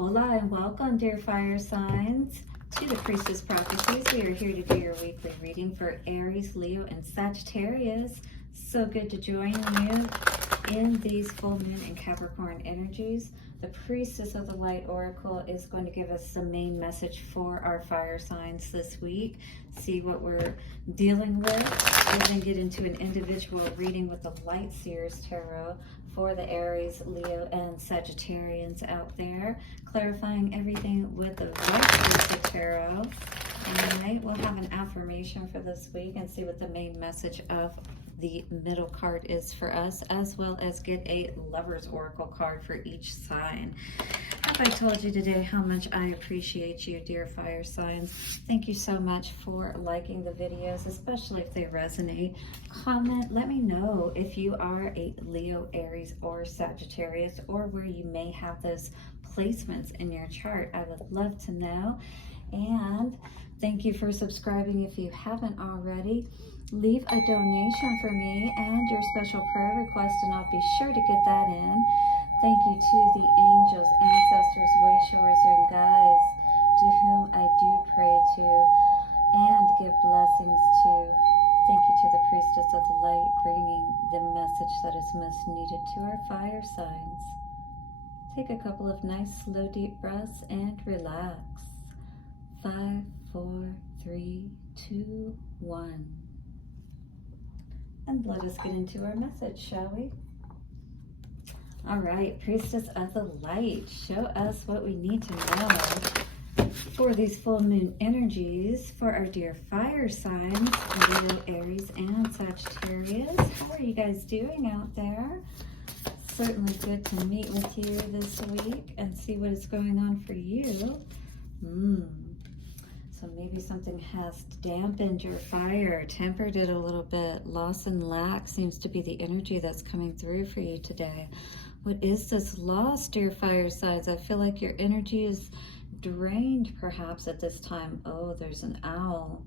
Hola and welcome, dear fire signs, to the Priestess Prophecies. We are here to do your weekly reading for Aries, Leo, and Sagittarius. So good to join you in these full moon and Capricorn energies. The Priestess of the Light Oracle is going to give us the main message for our fire signs this week. See what we're dealing with, and then get into an individual reading with the Light Seers Tarot for the Aries, Leo, and Sagittarians out there, clarifying everything with the Vice Versa Tarot. All right, we'll have an affirmation for this week and see what the main message of the middle card is for us, as well as get a Lover's Oracle card for each sign. Have I told you today how much I appreciate you, dear fire signs? Thank you so much for liking the videos, especially if they resonate. Comment, let me know if you are a Leo, Aries, or Sagittarius, or where you may have those placements in your chart. I would love to know. And thank you for subscribing if you haven't already. Leave a donation for me and your special prayer request, and I'll be sure to get that in. Thank you to the angels, ancestors, way-showers, and guides to whom I do pray to and give blessings to. Thank you to the Priestess of the Light, bringing the message that is most needed to our fire signs. Take a couple of nice, slow, deep breaths and relax. 5, 4, 3, 2, 1. And let us get into our message, shall we? All right, Priestess of the Light, show us what we need to know for these full moon energies for our dear fire signs, Leo, Aries, and Sagittarius. How are you guys doing out there? Certainly good to meet with you this week and see what is going on for you. So maybe something has dampened your fire, tempered it a little bit. Loss and lack seems to be the energy that's coming through for you today. What is this loss, dear fire signs? I feel like your energy is drained perhaps at this time. Oh, there's an owl.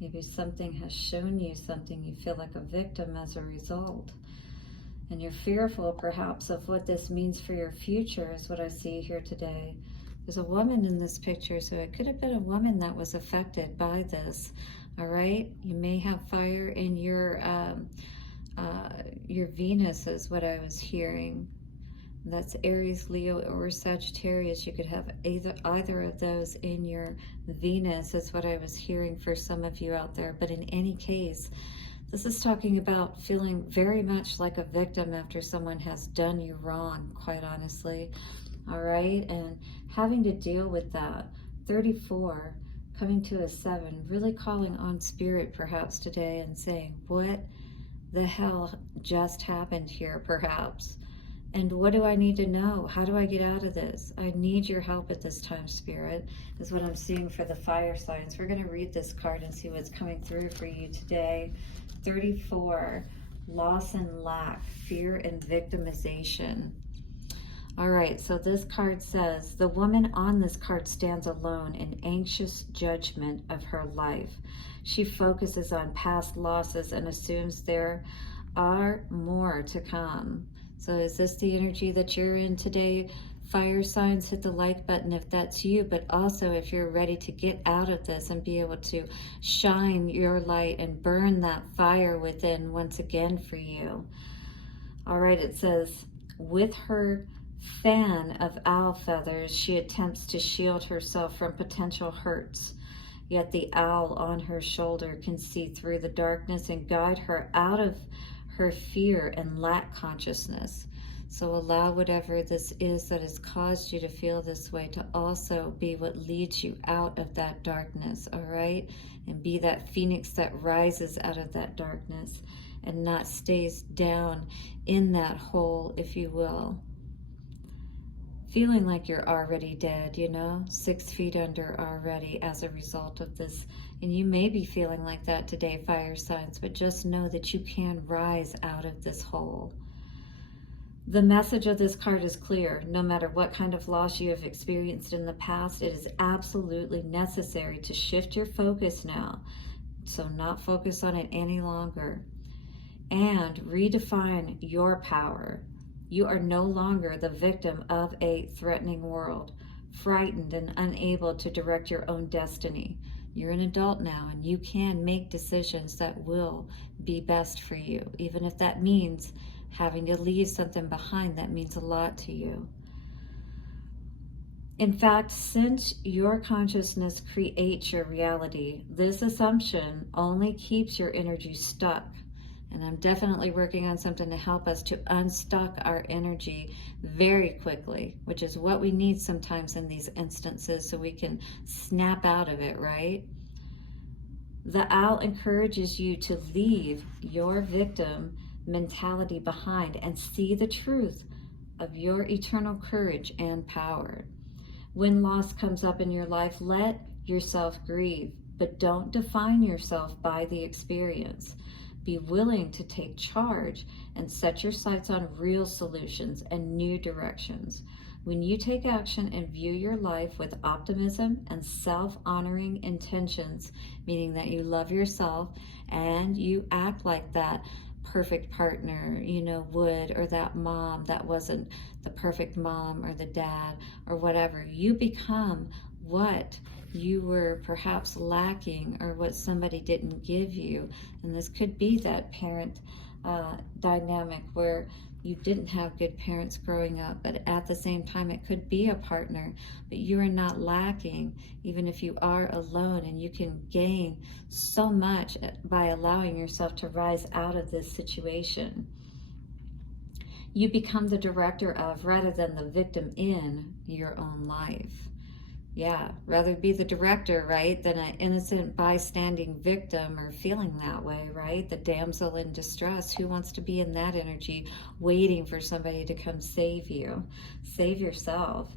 Maybe something has shown you something. You feel like a victim as a result. And you're fearful perhaps of what this means for your future is what I see here today. There's a woman in this picture, so it could have been a woman that was affected by this. All right, you may have fire in your Venus, is what I was hearing. That's Aries, Leo, or Sagittarius. You could have either of those in your Venus, is what I was hearing for some of you out there. But in any case, this is talking about feeling very much like a victim after someone has done you wrong, quite honestly. All right, and having to deal with that. 34, coming to a 7, really calling on spirit perhaps today and saying, what the hell just happened here perhaps? And what do I need to know? How do I get out of this? I need your help at this time, spirit, is what I'm seeing for the fire signs. We're going to read this card and see what's coming through for you today. 34, loss and lack, fear and victimization. All right, so this card says, the woman on this card stands alone in anxious judgment of her life. She focuses on past losses and assumes there are more to come. So is this the energy that you're in today? Fire signs, hit the like button if that's you, but also if you're ready to get out of this and be able to shine your light and burn that fire within once again for you. All right, it says, with her fan of owl feathers, she attempts to shield herself from potential hurts. Yet the owl on her shoulder can see through the darkness and guide her out of her fear and lack consciousness. So allow whatever this is that has caused you to feel this way to also be what leads you out of that darkness, all right? And be that phoenix that rises out of that darkness and not stays down in that hole, if you will. Feeling like you're already dead, you know, 6 feet under already as a result of this. And you may be feeling like that today, fire signs, but just know that you can rise out of this hole. The message of this card is clear. No matter what kind of loss you have experienced in the past, it is absolutely necessary to shift your focus now. So not focus on it any longer. And redefine your power. You are no longer the victim of a threatening world. frightened and unable to direct your own destiny. You're an adult now, and you can make decisions that will be best for you, even if that means having to leave something behind that means a lot to you. In fact, since your consciousness creates your reality, this assumption only keeps your energy stuck. And I'm definitely working on something to help us to unstuck our energy very quickly, which is what we need sometimes in these instances so we can snap out of it, right? The owl encourages you to leave your victim mentality behind and see the truth of your eternal courage and power. When loss comes up in your life, let yourself grieve, but don't define yourself by the experience. Be willing to take charge and set your sights on real solutions and new directions. When you take action and view your life with optimism and self-honoring intentions, meaning that you love yourself and you act like that perfect partner, would, or that mom that wasn't the perfect mom, or the dad, or whatever, you become what you were perhaps lacking or what somebody didn't give you. And this could be that parent dynamic where you didn't have good parents growing up, but at the same time it could be a partner, but you are not lacking even if you are alone, and you can gain so much by allowing yourself to rise out of this situation. You become the director of, rather than the victim in, your own life. Yeah, rather be the director, right, than an innocent bystanding victim or feeling that way, right? The damsel in distress. Who wants to be in that energy, waiting for somebody to come save you? Save yourself.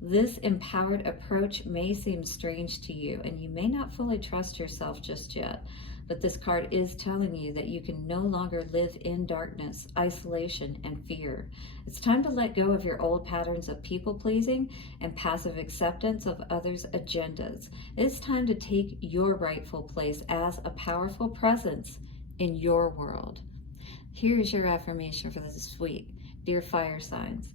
This empowered approach may seem strange to you, and you may not fully trust yourself just yet. But this card is telling you that you can no longer live in darkness, isolation, and fear. It's time to let go of your old patterns of people-pleasing and passive acceptance of others' agendas. It's time to take your rightful place as a powerful presence in your world. Here's your affirmation for this week. Dear fire signs,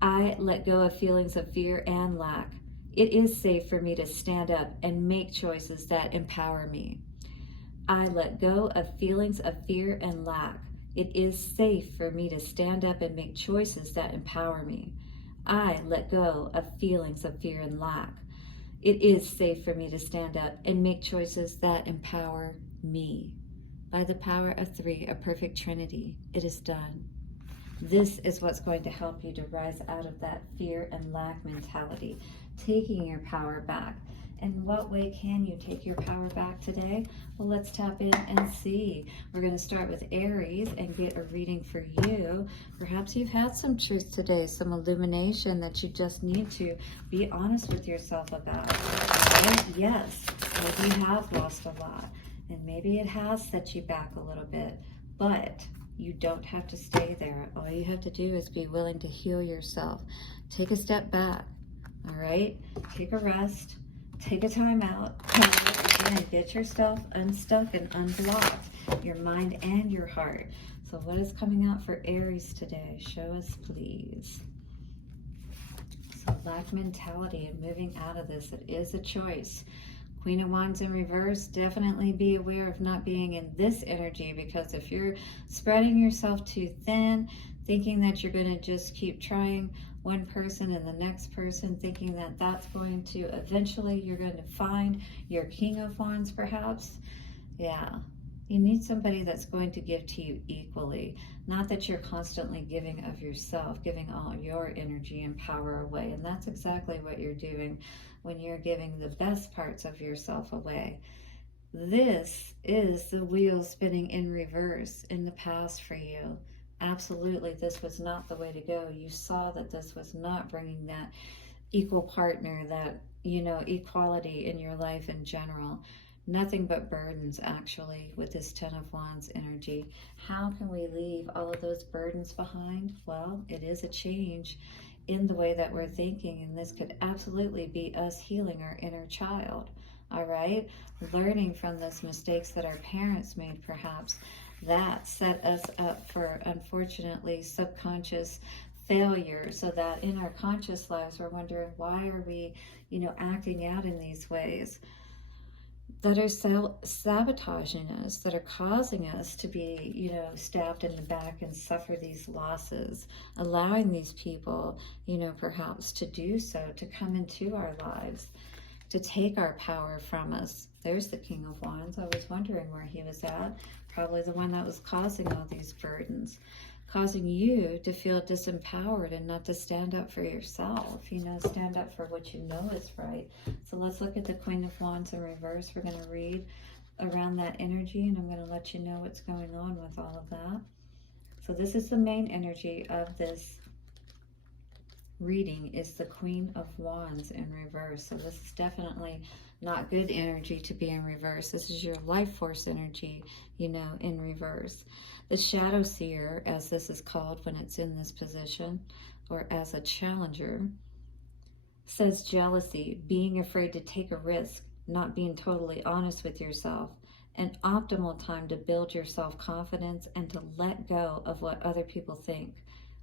I let go of feelings of fear and lack. It is safe for me to stand up and make choices that empower me. I let go of feelings of fear and lack. It is safe for me to stand up and make choices that empower me. I let go of feelings of fear and lack. It is safe for me to stand up and make choices that empower me. By the power of three, a perfect trinity, it is done. This is what's going to help you to rise out of that fear and lack mentality, taking your power back. In what way can you take your power back today? Well, let's tap in and see. We're going to start with Aries and get a reading for you. Perhaps you've had some truth today, some illumination that you just need to be honest with yourself about. Right? Yes, maybe you have lost a lot, and maybe it has set you back a little bit, but you don't have to stay there. All you have to do is be willing to heal yourself. Take a step back, all right? Take a rest. Take a time out. Again, get yourself unstuck and unblocked, your mind and your heart. So what is coming out for Aries today? Show us, please. So lack mentality and moving out of this. It is a choice. Queen of Wands in reverse, definitely be aware of not being in this energy, because if you're spreading yourself too thin, thinking that you're going to just keep trying one person and the next person, thinking that that's going to eventually you're going to find your King of Wands perhaps. Yeah, you need somebody that's going to give to you equally. Not that you're constantly giving of yourself, giving all your energy and power away. And that's exactly what you're doing when you're giving the best parts of yourself away. This is the wheel spinning in reverse in the past for you. Absolutely, this was not the way to go. You saw that this was not bringing that equal partner, that, equality in your life in general. Nothing but burdens, actually, with this Ten of Wands energy. How can we leave all of those burdens behind? Well, it is a change in the way that we're thinking, and this could absolutely be us healing our inner child, all right? Learning from those mistakes that our parents made, perhaps, that set us up for, unfortunately, subconscious failure, so that in our conscious lives we're wondering, why are we, acting out in these ways that are sabotaging us, that are causing us to be, stabbed in the back and suffer these losses, allowing these people, perhaps to do so, to come into our lives, to take our power from us. There's the King of Wands. I was wondering where he was at. Probably the one that was causing all these burdens, causing you to feel disempowered and not to stand up for yourself, stand up for what you know is right. So let's look at the Queen of Wands in reverse. We're going to read around that energy, and I'm going to let you know what's going on with all of that. So this is the main energy of this reading, is the Queen of Wands in reverse. So this is definitely not good energy to be in reverse. This is your life force energy, in reverse. The Shadow Seer, as this is called when it's in this position, or as a challenger, says jealousy, being afraid to take a risk, not being totally honest with yourself, an optimal time to build your self-confidence and to let go of what other people think.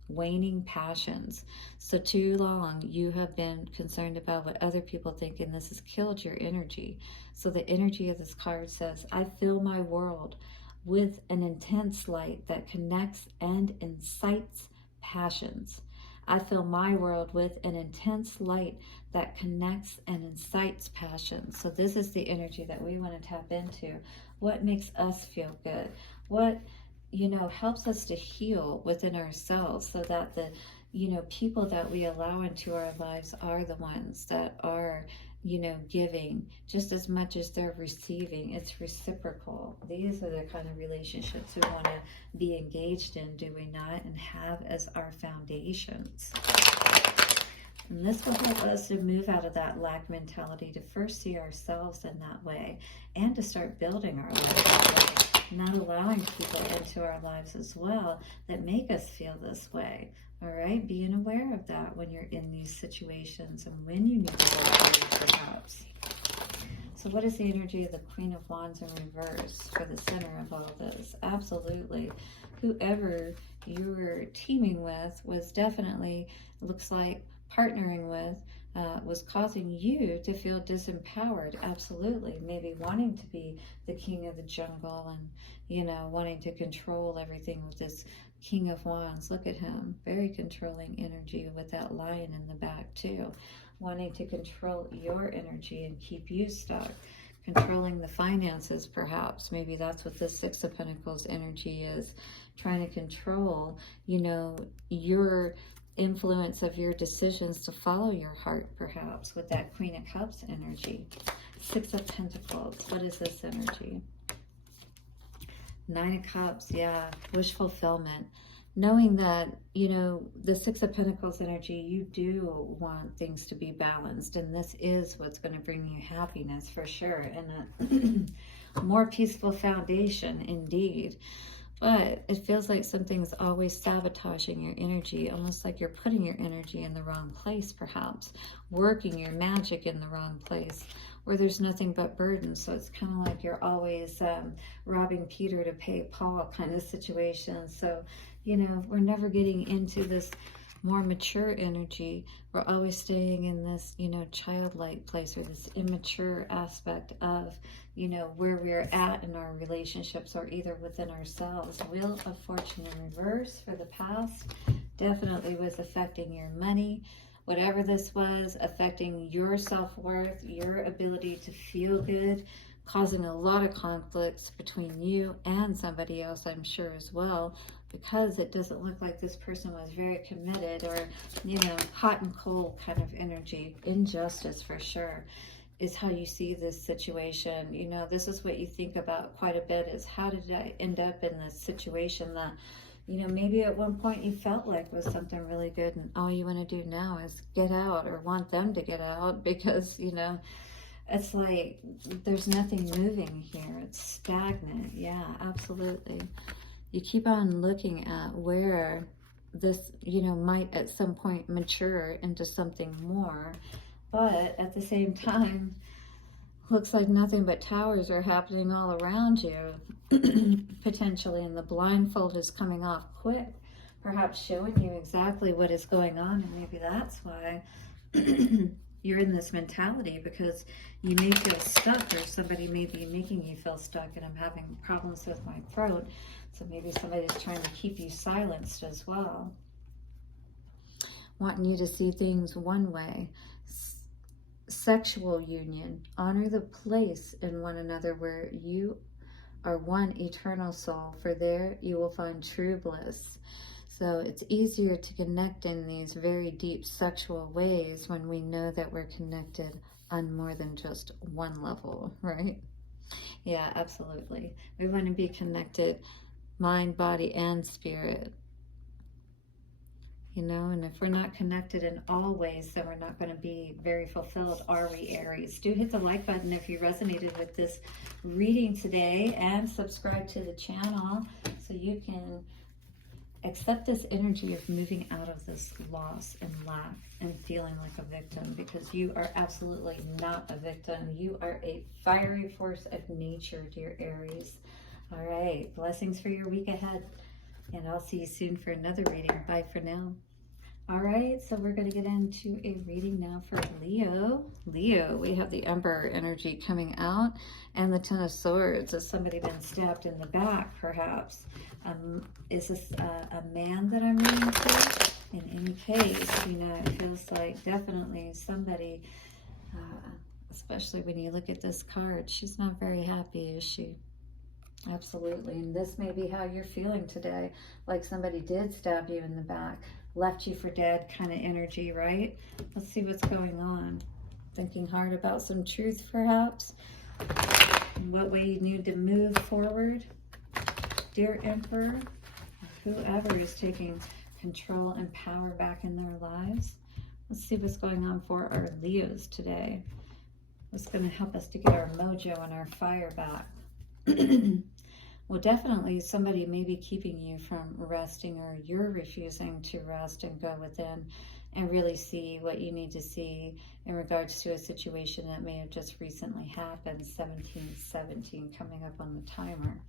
Waning passions. So too long you have been concerned about what other people think, and this has killed your energy. So the energy of this card says, I fill my world with an intense light that connects and incites passions. I fill my world with an intense light that connects and incites passions. So this is the energy that we want to tap into. What makes us feel good? What helps us to heal within ourselves, so that the, people that we allow into our lives are the ones that are, giving just as much as they're receiving. It's reciprocal. These are the kind of relationships we want to be engaged in, do we not? And have as our foundations. And this will help us to move out of that lack mentality, to first see ourselves in that way, and to start building our life that way. Not allowing people into our lives as well that make us feel this way. All right, being aware of that when you're in these situations and when you need to work through, perhaps. So what is the energy of the Queen of Wands in reverse for the center of all this? Absolutely. Whoever you were teaming with was definitely, looks like, partnering with, was causing you to feel disempowered. Absolutely. Maybe wanting to be the king of the jungle and, wanting to control everything with this King of Wands. Look at him. Very controlling energy with that lion in the back too. Wanting to control your energy and keep you stuck. Controlling the finances, perhaps. Maybe that's what the Six of Pentacles energy is. Trying to control, your influence of your decisions to follow your heart, perhaps, with that Queen of Cups energy. Six of Pentacles. What is this energy? Nine of Cups. Yeah, wish fulfillment. Knowing that, the Six of Pentacles energy, you do want things to be balanced, and this is what's going to bring you happiness for sure, and a more peaceful foundation indeed. But it feels like something's always sabotaging your energy, almost like you're putting your energy in the wrong place, perhaps, working your magic in the wrong place, where there's nothing but burden. So it's kind of like you're always robbing Peter to pay Paul kind of situation. So, we're never getting into this more mature energy. We're always staying in this, childlike place, or this immature aspect of, where we're at in our relationships, or either within ourselves. Wheel of Fortune in reverse for the past definitely was affecting your money. Whatever this was, affecting your self-worth, your ability to feel good, causing a lot of conflicts between you and somebody else, I'm sure, as well, because it doesn't look like this person was very committed, or, hot and cold kind of energy. Injustice for sure is how you see this situation. This is what you think about quite a bit, is how did I end up in this situation that, maybe at one point you felt like was something really good, and all you want to do now is get out, or want them to get out, because, it's like there's nothing moving here. It's stagnant. Yeah, absolutely. You keep on looking at where this, might at some point mature into something more. But at the same time, looks like nothing but towers are happening all around you, potentially, and the blindfold is coming off quick. perhaps showing you exactly what is going on, and maybe that's why you're in this mentality, because you may feel stuck, or somebody may be making you feel stuck. And I'm having problems with my throat, so maybe somebody's trying to keep you silenced as well, wanting you to see things one way. Sexual union, honor the place in one another where you are one eternal soul, for there you will find true bliss. So it's easier to connect in these very deep sexual ways when we know that we're connected on more than just one level, right? Yeah, absolutely. We want to be connected mind, body, and spirit. You know, and if we're not connected in all ways, then we're not going to be very fulfilled, are we, Aries? Do hit the like button if you resonated with this reading today, and subscribe to the channel so you can accept this energy of moving out of this loss and lack and feeling like a victim, because you are absolutely not a victim. You are a fiery force of nature, dear Aries. All right, blessings for your week ahead, and I'll see you soon for another reading. Bye for now. All right, so we're going to get into a reading now for Leo. Leo, we have the Emperor energy coming out and the Ten of Swords. Has somebody been stabbed in the back, perhaps? Is this a man that I'm reading to? In any case, you know, it feels like definitely somebody, especially when you look at this card, she's not very happy, is she? Absolutely. And this may be how you're feeling today, like somebody did stab you in the back, left you for dead kind of energy, right? Let's see what's going on. Thinking hard about some truth, perhaps. What way you need to move forward, dear Emperor. Whoever is taking control and power back in their lives. Let's see what's going on for our Leos today. What's going to help us to get our mojo and our fire back. Well, definitely somebody may be keeping you from resting, or you're refusing to rest and go within and really see what you need to see in regards to a situation that may have just recently happened. 1717 coming up on the timer.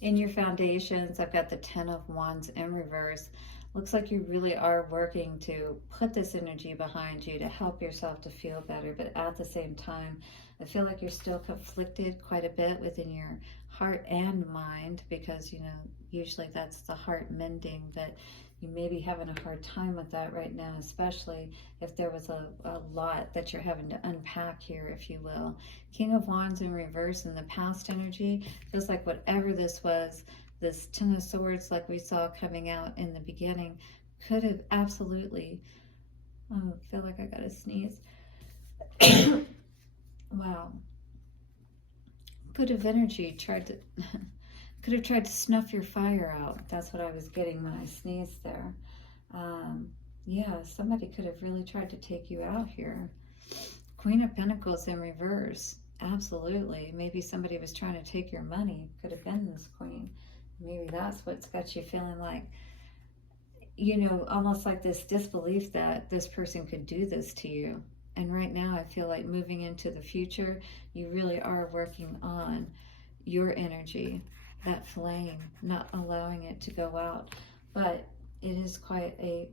In your foundations, I've got the 10 of Wands in reverse. Looks like you really are working to put this energy behind you to help yourself to feel better, but at the same time, I feel like you're still conflicted quite a bit within your heart and mind, because, you know, usually that's the heart mending, but you may be having a hard time with that right now, especially if there was a lot that you're having to unpack here, if you will. King of Wands in reverse in the past energy, feels like whatever this was, this Ten of Swords like we saw coming out in the beginning, could have absolutely, I feel like I gotta sneeze. Wow. Could have energy tried to, could have tried to snuff your fire out. That's what I was getting when I sneezed there. Yeah, somebody could have really tried to take you out here. Queen of Pentacles in reverse. Absolutely. Maybe somebody was trying to take your money. Could have been this queen. Maybe that's what's got you feeling like, you know, almost like this disbelief that this person could do this to you. And right now I feel like moving into the future, you really are working on your energy, that flame, not allowing it to go out. But it is quite a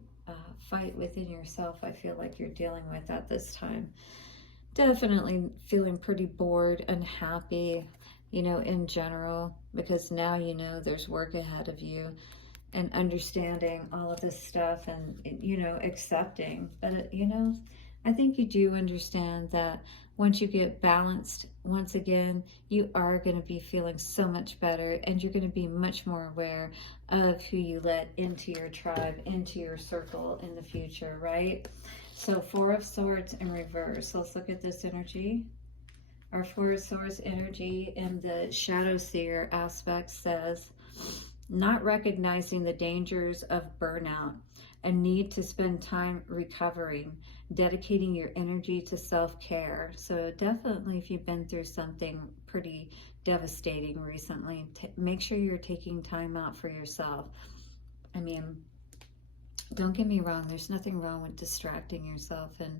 fight within yourself, I feel like you're dealing with at this time. Definitely feeling pretty bored, unhappy, you know, in general, because now you know there's work ahead of you, and understanding all of this stuff and, you know, accepting. But, you know, I think you do understand that once you get balanced, once again, you are going to be feeling so much better, and you're going to be much more aware of who you let into your tribe, into your circle in the future, right? So 4 of Swords in reverse. Let's look at this energy. Our 4 of Swords energy in the Shadow Seer aspect says, not recognizing the dangers of burnout, a need to spend time recovering, dedicating your energy to self-care. So definitely if you've been through something pretty devastating recently, make sure you're taking time out for yourself. I mean, don't get me wrong, there's nothing wrong with distracting yourself and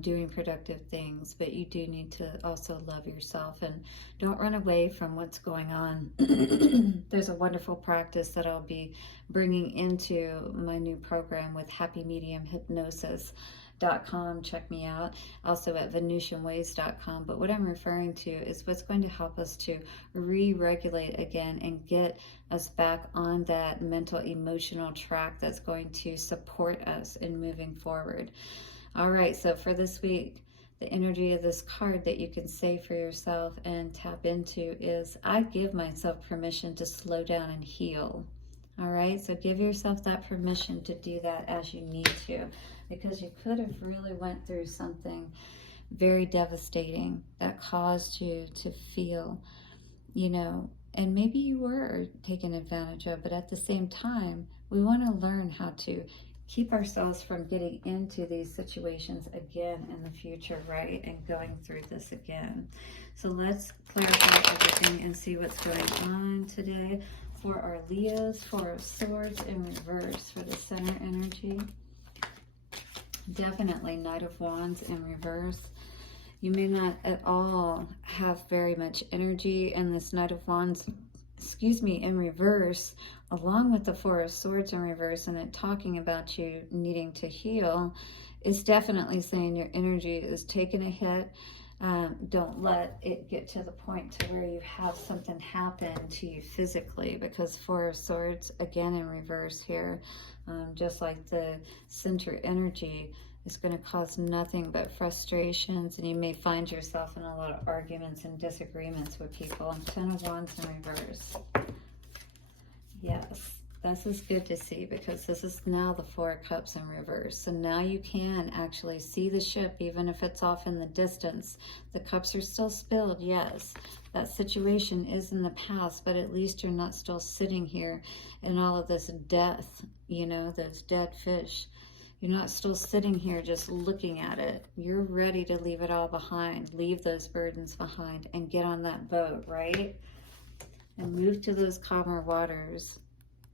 doing productive things, but you do need to also love yourself and don't run away from what's going on. There's a wonderful practice that I'll be bringing into my new program with Happy Medium Hypnosis.com. Check me out. Also at VenusianWays.com. But what I'm referring to is what's going to help us to re-regulate again and get us back on that mental emotional track that's going to support us in moving forward. All right, so for this week, the energy of this card that you can say for yourself and tap into is, I give myself permission to slow down and heal. All right, so give yourself that permission to do that as you need to, because you could have really went through something very devastating that caused you to feel, and maybe you were taken advantage of, but at the same time, we want to learn how to keep ourselves from getting into these situations again in the future, right? And going through this again. So let's clarify everything and see what's going on today for our Leos, for our Swords in reverse, for the center energy. Definitely Knight of Wands in reverse. You may not at all have very much energy, and this Knight of Wands, in reverse, along with the Four of Swords in reverse, and it talking about you needing to heal, is definitely saying your energy is taking a hit. Don't let it get to the point to where you have something happen to you physically, because Four of Swords, again in reverse here, just like the center energy, is going to cause nothing but frustrations, and you may find yourself in a lot of arguments and disagreements with people. And Ten of Wands in reverse. Yes, this is good to see, because this is now the Four of Cups in reverse. So now you can actually see the ship, even if it's off in the distance. The cups are still spilled, yes. That situation is in the past, but at least you're not still sitting here in all of this death, those dead fish. You're not still sitting here just looking at it. You're ready to leave it all behind, leave those burdens behind, and get on that boat, right? And move to those calmer waters.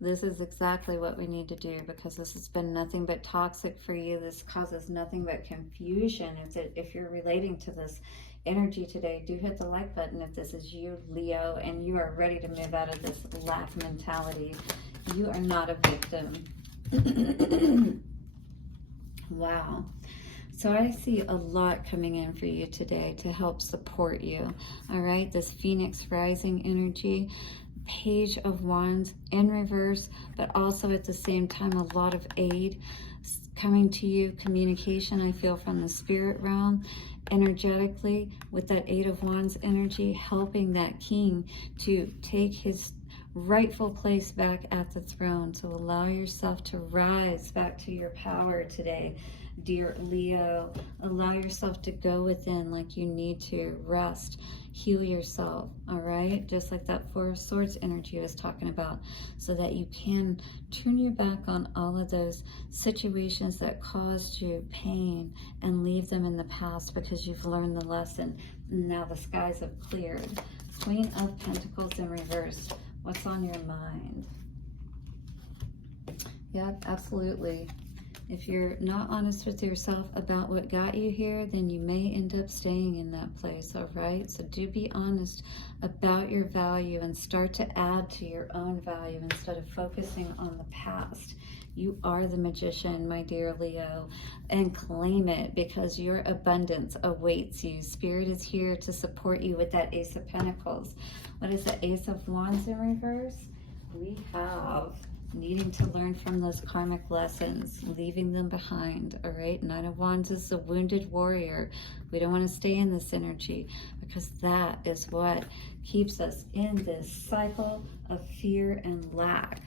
This is exactly what we need to do, because this has been nothing but toxic for you. This causes nothing but confusion. If you're relating to this energy today, do hit the like button if this is you, Leo, and you are ready to move out of this lack mentality. You are not a victim. Wow. So I see a lot coming in for you today to help support you. All right, this Phoenix rising energy, Page of Wands in reverse, but also at the same time a lot of aid coming to you, communication I feel from the spirit realm, energetically with that Eight of Wands energy, helping that king to take his rightful place back at the throne. So allow yourself to rise back to your power today, dear Leo. Allow yourself to go within like you need to. Rest, heal yourself, all right? Just like that Four of Swords energy I was talking about, so that you can turn your back on all of those situations that caused you pain and leave them in the past, because you've learned the lesson. Now the skies have cleared. Queen of Pentacles in reverse. What's on your mind? Yep, absolutely. If you're not honest with yourself about what got you here, then you may end up staying in that place, all right? So do be honest about your value and start to add to your own value instead of focusing on the past. You are the magician, my dear Leo, and claim it, because your abundance awaits you. Spirit is here to support you with that Ace of Pentacles. What is the Ace of Wands in reverse? We have needing to learn from those karmic lessons, leaving them behind, all right? Nine of Wands is the wounded warrior. We don't want to stay in this energy, because that is what keeps us in this cycle of fear and lack.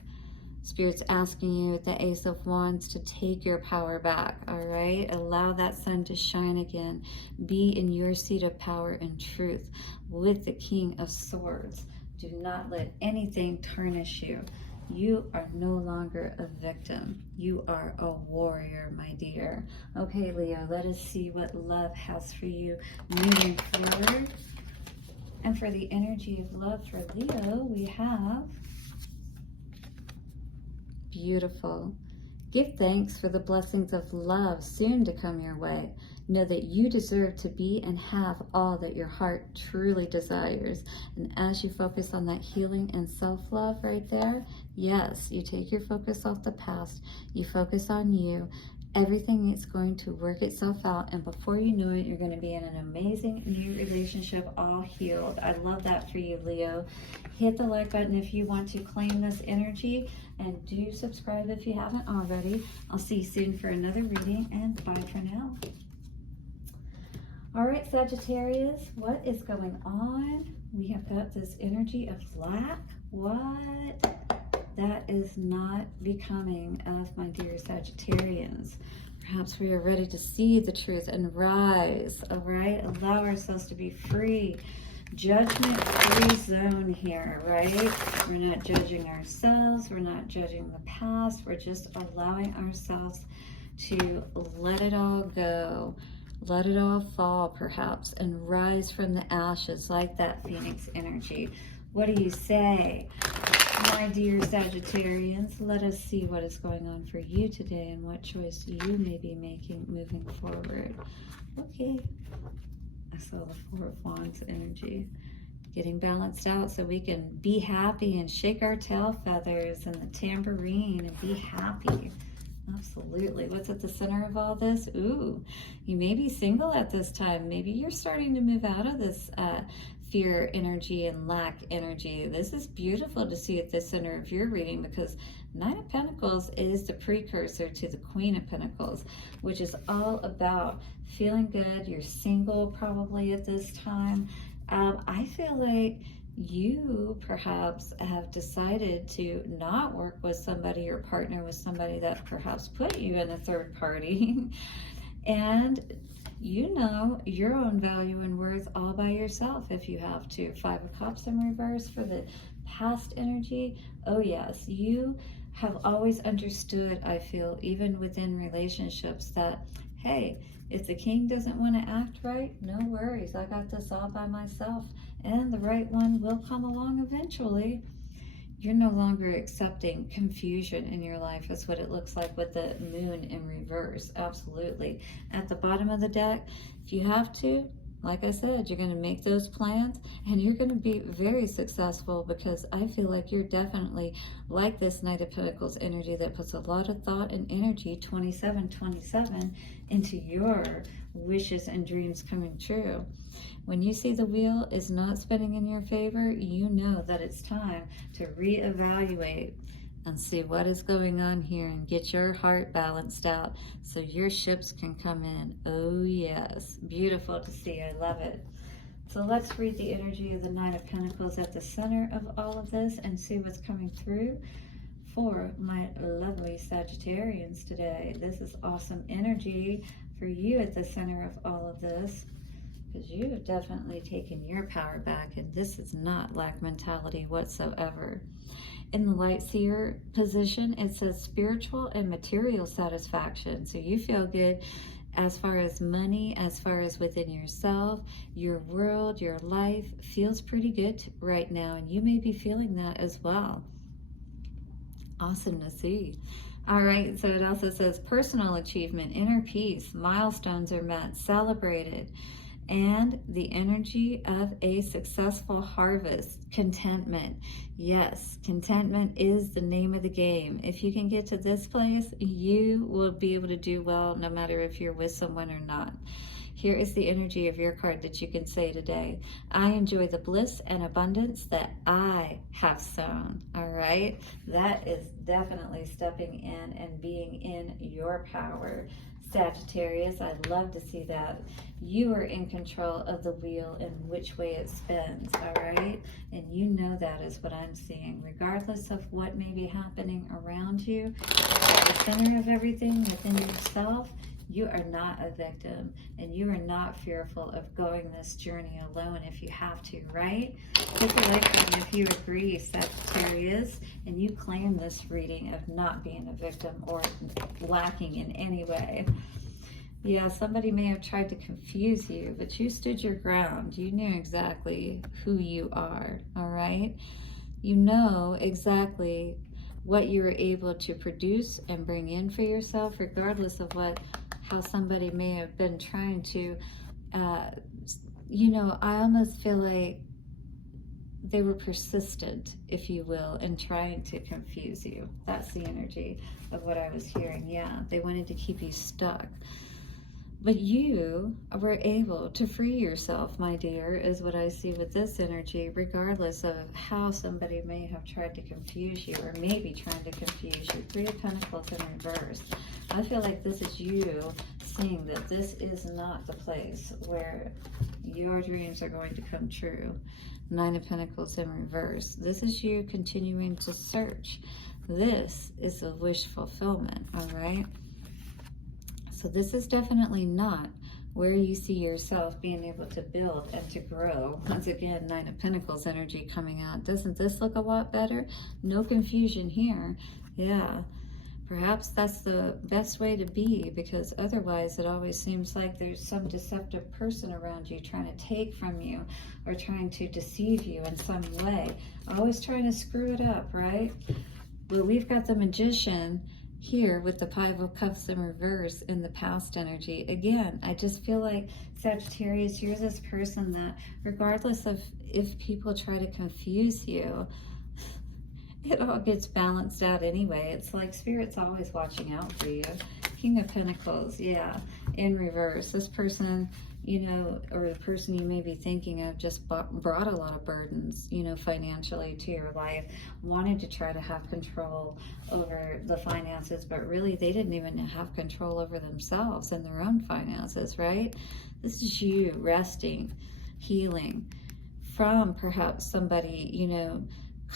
Spirit's asking you with the Ace of Wands to take your power back, all right? Allow that sun to shine again. Be in your seat of power and truth with the King of Swords. Do not let anything tarnish you. You are no longer a victim. You are a warrior, my dear. Okay, Leo, let us see what love has for you moving forward. And for the energy of love for Leo, we have beautiful. Give thanks for the blessings of love soon to come your way. Know that you deserve to be and have all that your heart truly desires. And as you focus on that healing and self-love right there, yes, you take your focus off the past, you focus on you, everything is going to work itself out, and before you know it, you're going to be in an amazing new relationship, all healed. I love that for you, Leo. Hit the like button if you want to claim this energy, and do subscribe if you haven't already. I'll see you soon for another reading, and bye for now. All right, Sagittarius, what is going on? We have got this energy of lack. What? That is not becoming of my dear Sagittarians. Perhaps we are ready to see the truth and rise, all right? Allow ourselves to be free. Judgment-free zone here, right? We're not judging ourselves. We're not judging the past. We're just allowing ourselves to let it all go. Let it all fall, perhaps, and rise from the ashes like that Phoenix energy. What do you say? My dear Sagittarians, let us see what is going on for you today and what choice you may be making moving forward. Okay, I saw the Four of Wands energy getting balanced out so we can be happy and shake our tail feathers and the tambourine and be happy. Absolutely. What's at the center of all this? Ooh, you may be single at this time. Maybe you're starting to move out of this fear energy and lack energy. This is beautiful to see at the center of your reading, because Nine of Pentacles is the precursor to the Queen of Pentacles, which is all about feeling good. You're single probably at this time. I feel like you perhaps have decided to not work with somebody or partner with somebody that perhaps put you in a third party. And you know your own value and worth all by yourself if you have to. Five of Cups in reverse for the past energy. Oh yes, you have always understood, I feel, even within relationships, that, hey, if the king doesn't want to act right, no worries. I got this all by myself, and the right one will come along eventually. You're no longer accepting confusion in your life. That's what it looks like with the moon in reverse. Absolutely. At the bottom of the deck, if you have to, like I said, you're going to make those plans and you're going to be very successful, because I feel like you're definitely like this Knight of Pentacles energy that puts a lot of thought and energy, 27/27, into your wishes and dreams coming true. When you see the wheel is not spinning in your favor, you know that it's time to reevaluate and see what is going on here and get your heart balanced out so your ships can come in. Oh yes, beautiful to see. I love it. So let's read the energy of the Nine of Pentacles at the center of all of this and see what's coming through for my lovely Sagittarians today. This is awesome energy for you at the center of all of this, because you have definitely taken your power back, and this is not lack mentality whatsoever. In the Light Seer position, it says spiritual and material satisfaction. So you feel good as far as money, as far as within yourself, your world, your life feels pretty good right now, and you may be feeling that as well. Awesome to see. All right, so it also says personal achievement, inner peace, milestones are met, celebrated, and the energy of a successful harvest, contentment. Yes, contentment is the name of the game. If you can get to this place, you will be able to do well no matter if you're with someone or not. Here is the energy of your card that you can say today. I enjoy the bliss and abundance that I have sown. All right, that is definitely stepping in and being in your power. Sagittarius, I'd love to see that. You are in control of the wheel and which way it spins, all right? And you know that is what I'm seeing. Regardless of what may be happening around you, at the center of everything within yourself, you are not a victim, and you are not fearful of going this journey alone if you have to, right? Hit the like button if you agree, Sagittarius, and you claim this reading of not being a victim or lacking in any way. Yeah, somebody may have tried to confuse you, but you stood your ground. You knew exactly who you are, all right? You know exactly what you're able to produce and bring in for yourself, regardless of how somebody may have been trying to, you know, I almost feel like they were persistent, if you will, in trying to confuse you. That's the energy of what I was hearing. Yeah, they wanted to keep you stuck. But you were able to free yourself, my dear, is what I see with this energy, regardless of how somebody may have tried to confuse you, or maybe trying to confuse you. Three of Pentacles in reverse. I feel like this is you seeing that this is not the place where your dreams are going to come true. Nine of Pentacles in reverse. This is you continuing to search. This is a wish fulfillment, all right? So this is definitely not where you see yourself being able to build and to grow. Once again, Nine of Pentacles energy coming out. Doesn't this look a lot better? No confusion here. Yeah. Perhaps that's the best way to be, because otherwise it always seems like there's some deceptive person around you trying to take from you or trying to deceive you in some way. Always trying to screw it up, right? Well, we've got the Magician here with the Five of Cups in reverse in the past energy. Again, I just feel like, Sagittarius, you're this person that regardless of if people try to confuse you, it all gets balanced out anyway. It's like Spirit's always watching out for you. King of Pentacles, yeah, in reverse. This person, you know, or the person you may be thinking of just brought a lot of burdens, you know, financially to your life, wanted to try to have control over the finances, but really they didn't even have control over themselves and their own finances, right? This is you resting, healing from perhaps somebody, you know,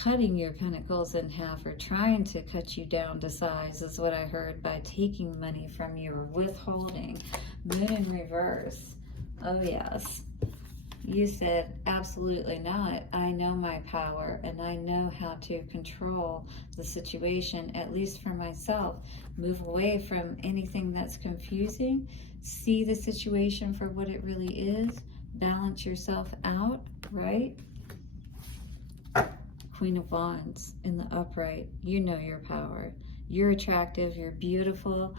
cutting your pentacles in half or trying to cut you down to size, is what I heard, by taking money from you or withholding. Moon in reverse. Oh yes, you said absolutely not. I know my power and I know how to control the situation, at least for myself. Move away from anything that's confusing. See the situation for what it really is. Balance yourself out, right? Queen of Wands in the upright. You know your power. You're attractive, you're beautiful,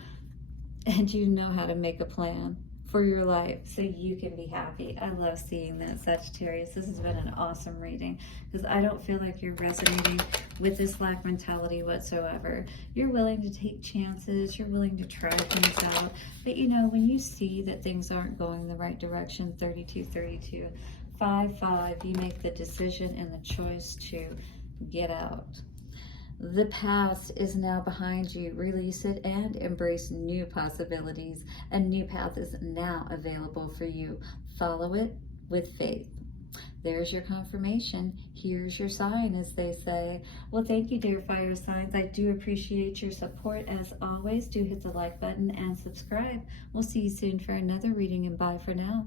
and you know how to make a plan for your life so you can be happy. I love seeing that, Sagittarius. This has been an awesome reading because I don't feel like you're resonating with this lack mentality whatsoever. You're willing to take chances, you're willing to try things out, but you know, when you see that things aren't going the right direction, 3232, 5-5, you make the decision and the choice to get out. The past is now behind you. Release it and embrace new possibilities. A new path is now available for you. Follow it with faith. There's your confirmation. Here's your sign, as they say. Well, thank you, dear fire signs. I do appreciate your support. As always, do hit the like button and subscribe. We'll see you soon for another reading, and bye for now.